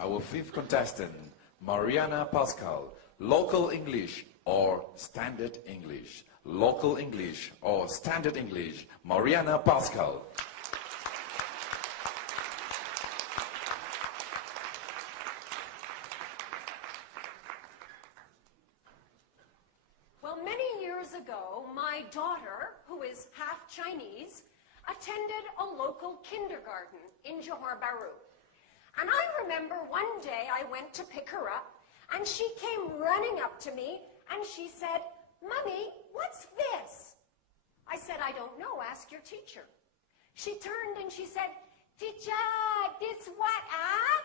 Our fifth contestant, Mariana Pascal, local English or standard English? Local English or standard English? Mariana Pascal. Well, many years ago, my daughter, who is half Chinese, attended a local kindergarten in Johor Bahru. And I remember one day I went to pick her up, and she came running up to me, and she said, "Mommy, what's this?" I said, "I don't know, ask your teacher." She turned and she said, "Teacher, this what, ah?"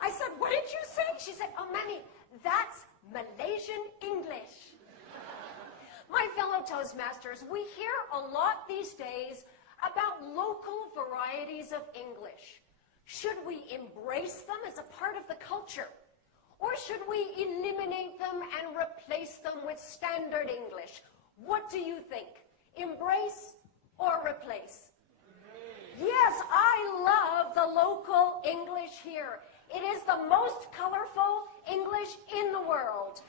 I said, "What did you say?" She said, "Oh, Mommy, that's Malaysian English." My fellow Toastmasters, we hear a lot these days about local varieties of English. Should we embrace them as a part of the culture? Or should we eliminate them and replace them with standard English? What do you think? Embrace or replace? Yes, I love the local English here. It is the most colorful English in the world.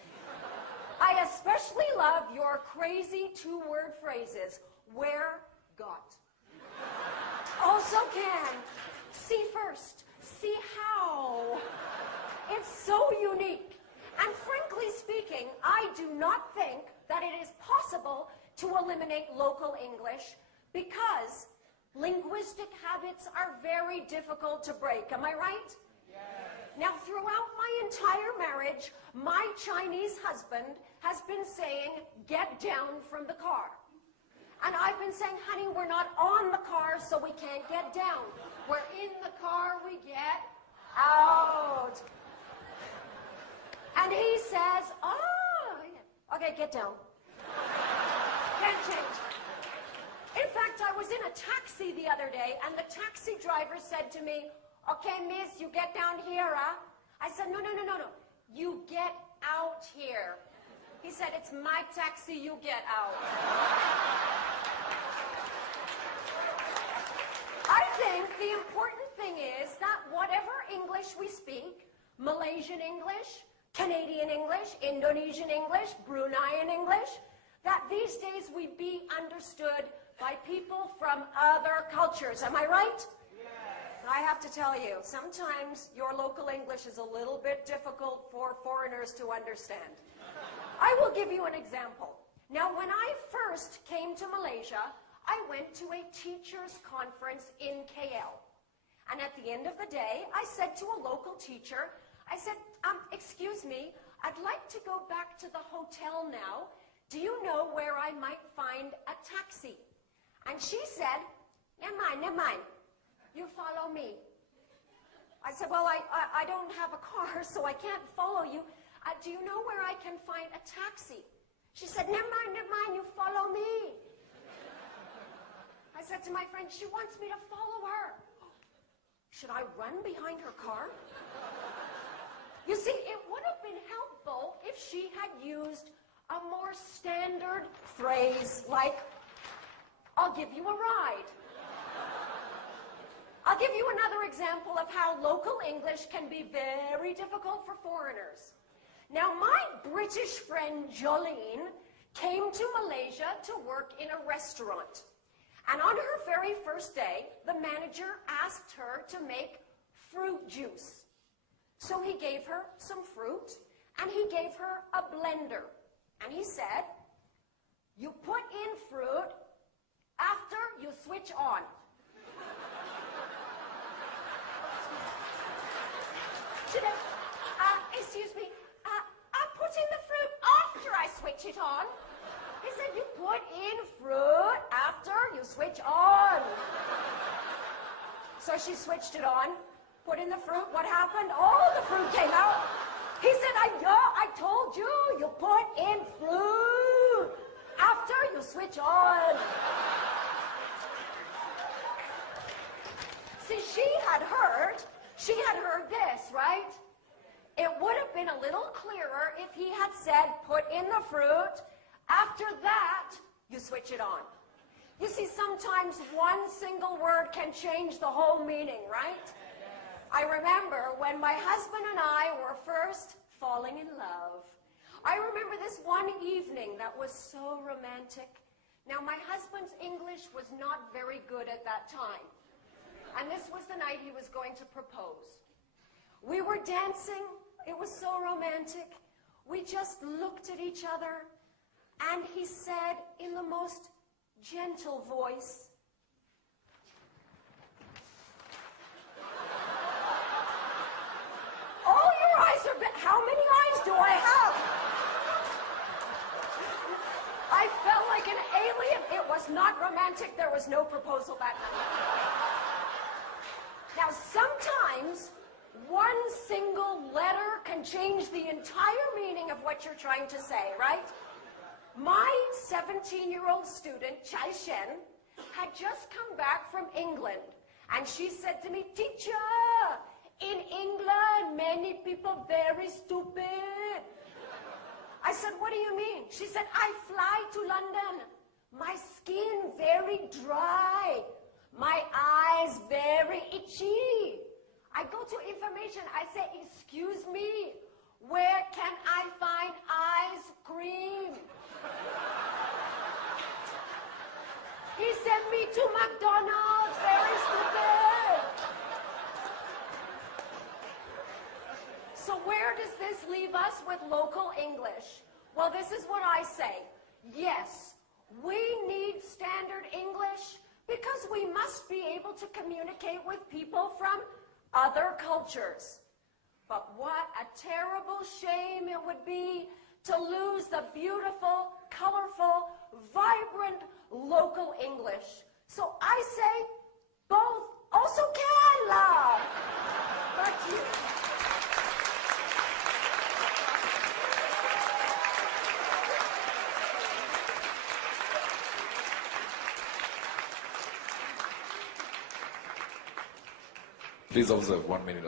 I especially love your crazy two-word phrases. Where, got. Also can. See first. See how. It's so unique. And frankly speaking, I do not think that it is possible to eliminate local English because linguistic habits are very difficult to break. Am I right? Yes. Now, throughout my entire marriage, my Chinese husband has been saying, "Get down from the car." And I've been saying, "Honey, we're not on the car, so we can't get down. We're in the car, we get out." And he says, "Oh, okay, get down." Can't change. In fact, I was in a taxi the other day, and the taxi driver said to me, "Okay, miss, you get down here, huh?" I said, No. You get out here." He said, "It's my taxi, you get out." I think the important thing is that whatever English we speak, Malaysian English, Canadian English, Indonesian English, Bruneian English, that these days we be understood by people from other cultures. Am I right? Yes. I have to tell you, sometimes your local English is a little bit difficult for foreigners to understand. I will give you an example. Now, when I first came to Malaysia, I went to a teachers' conference in KL. And at the end of the day, I said to a local teacher, I said, "Excuse me, I'd like to go back to the hotel now. Do you know where I might find a taxi?" And she said, never mind. You follow me." I said, "Well, I don't have a car, so I can't follow you. Do you know where I can find a taxi?" She said, never mind, you follow me." I said to my friend, "She wants me to follow her. Should I run behind her car?" You see, it would have been helpful if she had used a more standard phrase like, "I'll give you a ride." I'll give you another example of how local English can be very difficult for foreigners. Now, my British friend Jolene came to Malaysia to work in a restaurant. And on her very first day, the manager asked her to make fruit juice. So he gave her some fruit, and he gave her a blender. And he said, "You put in fruit after you switch on." Excuse me, I put in the fruit after I switch it on. He said, "You put in fruit after you switch on." So she switched it on, put in the fruit. What happened? All the fruit came out. He said, I told you, you put in fruit after you switch on. See, she had heard this, right? It would have been a little clearer if he had said, "Put in the fruit. After that, you switch it on." You see, sometimes one single word can change the whole meaning, right? I remember when my husband and I were first falling in love. I remember this one evening that was so romantic. Now, my husband's English was not very good at that time. And this was the night he was going to propose. We were dancing. It was so romantic. We just looked at each other, and he said in the most gentle voice, "Oh, your eyes are big. How many eyes do I have?" I felt like an alien. It was not romantic. There was no proposal that night. Now, sometimes one single letter can change the entire meaning of what you're trying to say, right? My 17-year-old student, Chai Shen, had just come back from England, and she said to me, "Teacher, in England, many people very stupid." I said, "What do you mean?" She said, "I fly to London. My skin very dry. My eyes very itchy. I go to information. I say, 'Excuse me, where can I find ice cream?' He sent me to McDonald's. Very stupid." So where does this leave us with local English? Well, this is what I say. Yes, we need standard English because we must be able to communicate with people from other cultures. But what a terrible shame it would be to lose the beautiful, colorful, vibrant local English. So I say both also can, love. Back to you. Please observe 1 minute.